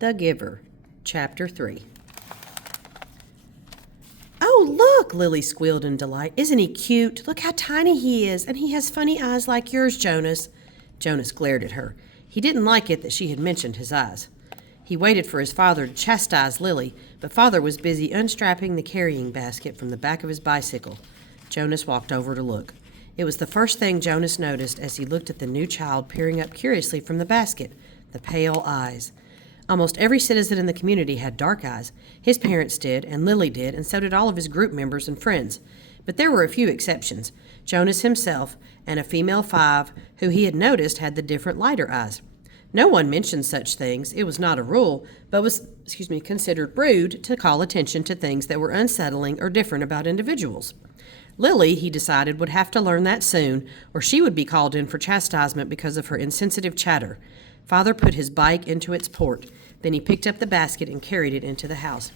The Giver, Chapter 3. "Oh, look!" Lily squealed in delight. "Isn't he cute? Look how tiny he is, and he has funny eyes like yours, Jonas." Jonas glared at her. He didn't like it that she had mentioned his eyes. He waited for his father to chastise Lily, but Father was busy unstrapping the carrying basket from the back of his bicycle. Jonas walked over to look. It was the first thing Jonas noticed as he looked at the new child peering up curiously from the basket, the pale eyes. Almost every citizen in the community had dark eyes. His parents did, and Lily did, and so did all of his group members and friends. But there were a few exceptions. Jonas himself and a female 5 who he had noticed had the different lighter eyes. No one mentioned such things. It was not a rule, but was considered rude to call attention to things that were unsettling or different about individuals. Lily, he decided, would have to learn that soon, or she would be called in for chastisement because of her insensitive chatter. Father put his bike into its port. Then he picked up the basket and carried it into the house.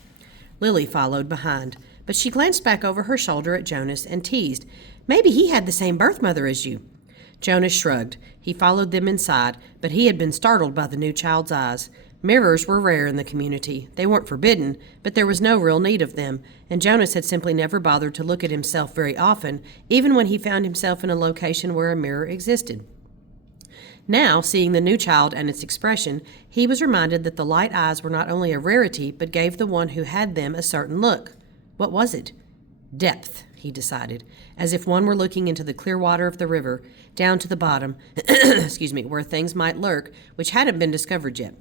Lily followed behind, but she glanced back over her shoulder at Jonas and teased, "Maybe he had the same birth mother as you." Jonas shrugged. He followed them inside, but he had been startled by the new child's eyes. Mirrors were rare in the community. They weren't forbidden, but there was no real need of them, and Jonas had simply never bothered to look at himself very often, even when he found himself in a location where a mirror existed. Now, seeing the new child and its expression, he was reminded that the light eyes were not only a rarity, but gave the one who had them a certain look. What was it? Depth, he decided, as if one were looking into the clear water of the river, down to the bottom, where things might lurk, which hadn't been discovered yet.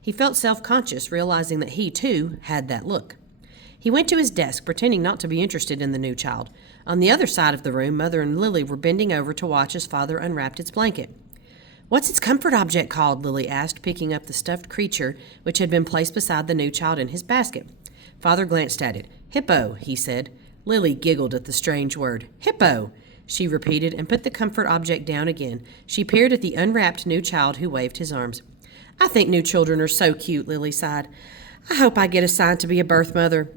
He felt self-conscious, realizing that he, too, had that look. He went to his desk, pretending not to be interested in the new child. On the other side of the room, Mother and Lily were bending over to watch as Father unwrapped its blanket. "What's its comfort object called?" Lily asked, picking up the stuffed creature which had been placed beside the new child in his basket. Father glanced at it. "Hippo," he said. Lily giggled at the strange word. "Hippo," she repeated, and put the comfort object down again. She peered at the unwrapped new child who waved his arms. "I think new children are so cute," Lily sighed. "I hope I get assigned to be a birth mother."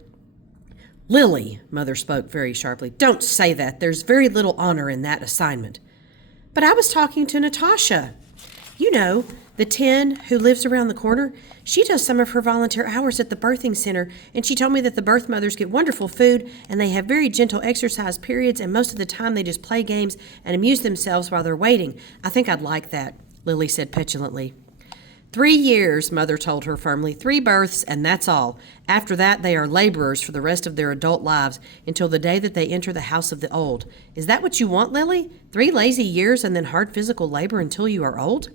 "Lily," Mother spoke very sharply, "don't say that. There's very little honor in that assignment." "But I was talking to Natasha. You know, the 10 who lives around the corner. She does some of her volunteer hours at the birthing center, and she told me that the birth mothers get wonderful food, and they have very gentle exercise periods, and most of the time they just play games and amuse themselves while they're waiting. I think I'd like that," Lily said petulantly. 3 years, Mother told her firmly. 3 births, and that's all. After that, they are laborers for the rest of their adult lives until the day that they enter the house of the old. Is that what you want, Lily? 3 lazy years and then hard physical labor until you are old?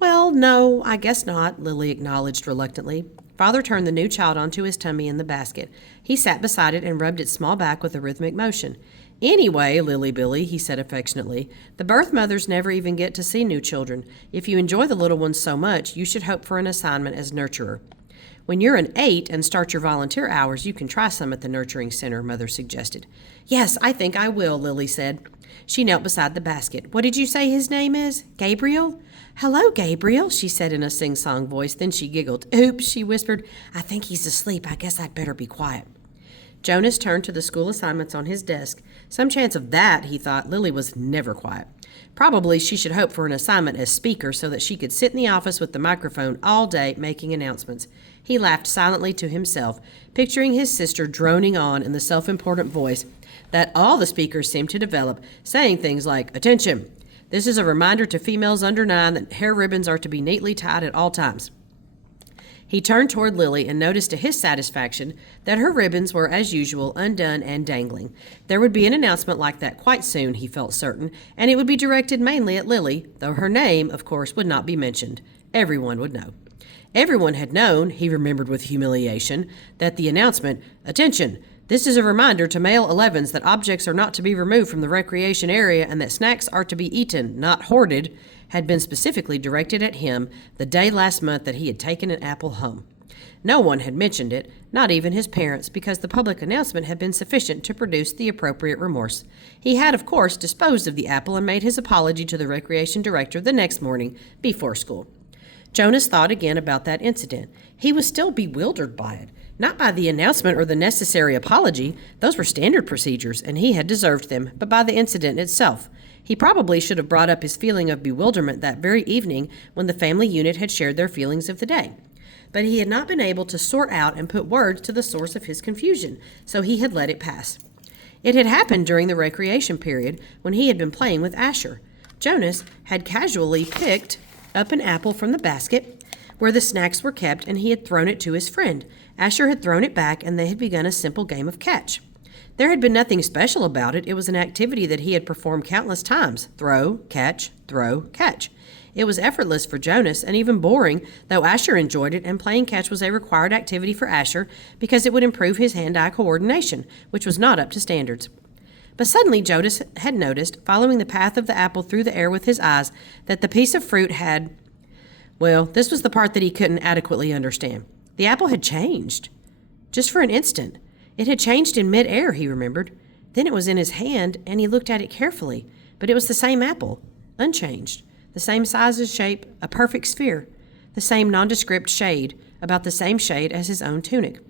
"Well, no, I guess not," Lily acknowledged reluctantly. Father turned the new child onto his tummy in the basket. He sat beside it and rubbed its small back with a rhythmic motion. "Anyway, Lily Billy," he said affectionately, "the birth mothers never even get to see new children. If you enjoy the little ones so much, you should hope for an assignment as nurturer. When you're an 8 and start your volunteer hours, you can try some at the nurturing center," Mother suggested. "Yes, I think I will," Lily said. She knelt beside the basket. "What did you say his name is? Gabriel?" "Hello, Gabriel," she said in a sing-song voice. Then she giggled. "Oops," she whispered. "I think he's asleep. I guess I'd better be quiet." Jonas turned to the school assignments on his desk. Some chance of that, he thought. Lily was never quiet. Probably she should hope for an assignment as speaker so that she could sit in the office with the microphone all day making announcements. He laughed silently to himself, picturing his sister droning on in the self-important voice that all the speakers seemed to develop, saying things like, "Attention! This is a reminder to females under 9 that hair ribbons are to be neatly tied at all times." He turned toward Lily and noticed to his satisfaction that her ribbons were, as usual, undone and dangling. There would be an announcement like that quite soon, he felt certain, and it would be directed mainly at Lily, though her name, of course, would not be mentioned. Everyone would know. Everyone had known, he remembered with humiliation, that the announcement, "Attention! This is a reminder to male 11s that objects are not to be removed from the recreation area and that snacks are to be eaten, not hoarded," had been specifically directed at him the day last month that he had taken an apple home. No one had mentioned it, not even his parents, because the public announcement had been sufficient to produce the appropriate remorse. He had, of course, disposed of the apple and made his apology to the recreation director the next morning before school. Jonas thought again about that incident. He was still bewildered by it. Not by the announcement or the necessary apology. Those were standard procedures, and he had deserved them, but by the incident itself. He probably should have brought up his feeling of bewilderment that very evening when the family unit had shared their feelings of the day. But he had not been able to sort out and put words to the source of his confusion, so he had let it pass. It had happened during the recreation period when he had been playing with Asher. Jonas had casually picked up an apple from the basket where the snacks were kept, and he had thrown it to his friend. Asher had thrown it back, and they had begun a simple game of catch. There had been nothing special about it. It was an activity that he had performed countless times. Throw, catch, throw, catch. It was effortless for Jonas and even boring, though Asher enjoyed it, and playing catch was a required activity for Asher because it would improve his hand-eye coordination, which was not up to standards. But suddenly Jonas had noticed, following the path of the apple through the air with his eyes, that the piece of fruit had, well, this was the part that he couldn't adequately understand. The apple had changed. Just for an instant. It had changed in mid-air, he remembered. Then it was in his hand, and he looked at it carefully. But it was the same apple, unchanged. The same size and shape, a perfect sphere. The same nondescript shade, about the same shade as his own tunic.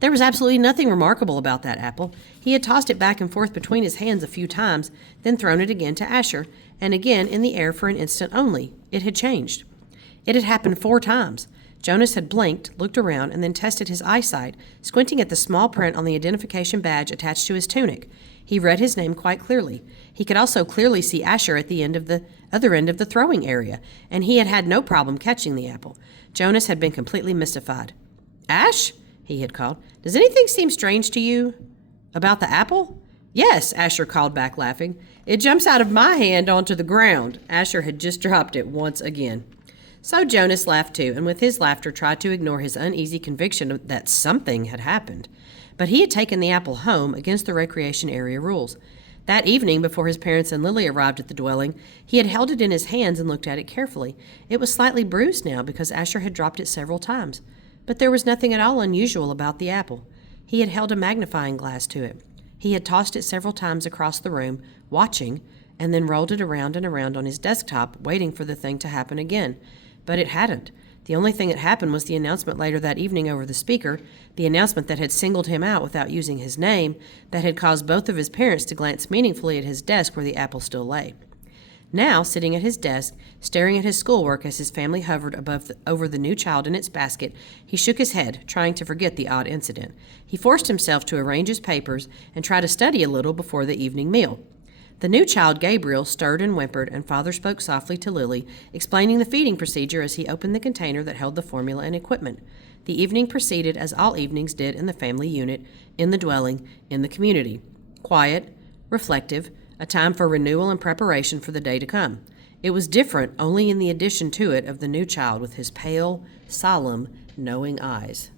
There was absolutely nothing remarkable about that apple. He had tossed it back and forth between his hands a few times, then thrown it again to Asher, and again in the air for an instant only. It had changed. It had happened 4 times. Jonas had blinked, looked around, and then tested his eyesight, squinting at the small print on the identification badge attached to his tunic. He read his name quite clearly. He could also clearly see Asher at the other end of the throwing area, and he had had no problem catching the apple. Jonas had been completely mystified. "Ash?" he had called. "Does anything seem strange to you about the apple?" "Yes," Asher called back, laughing. "It jumps out of my hand onto the ground." Asher had just dropped it once again. So Jonas laughed too, and with his laughter tried to ignore his uneasy conviction that something had happened. But he had taken the apple home against the recreation area rules. That evening, before his parents and Lily arrived at the dwelling, he had held it in his hands and looked at it carefully. It was slightly bruised now because Asher had dropped it several times. But there was nothing at all unusual about the apple. He had held a magnifying glass to it. He had tossed it several times across the room, watching, and then rolled it around and around on his desktop, waiting for the thing to happen again. But it hadn't. The only thing that happened was the announcement later that evening over the speaker, the announcement that had singled him out without using his name, that had caused both of his parents to glance meaningfully at his desk where the apple still lay. Now, sitting at his desk, staring at his schoolwork as his family hovered over the new child in its basket, he shook his head, trying to forget the odd incident. He forced himself to arrange his papers and try to study a little before the evening meal. The new child, Gabriel, stirred and whimpered, and Father spoke softly to Lily, explaining the feeding procedure as he opened the container that held the formula and equipment. The evening proceeded as all evenings did in the family unit, in the dwelling, in the community. Quiet, reflective, a time for renewal and preparation for the day to come. It was different only in the addition to it of the new child with his pale, solemn, knowing eyes.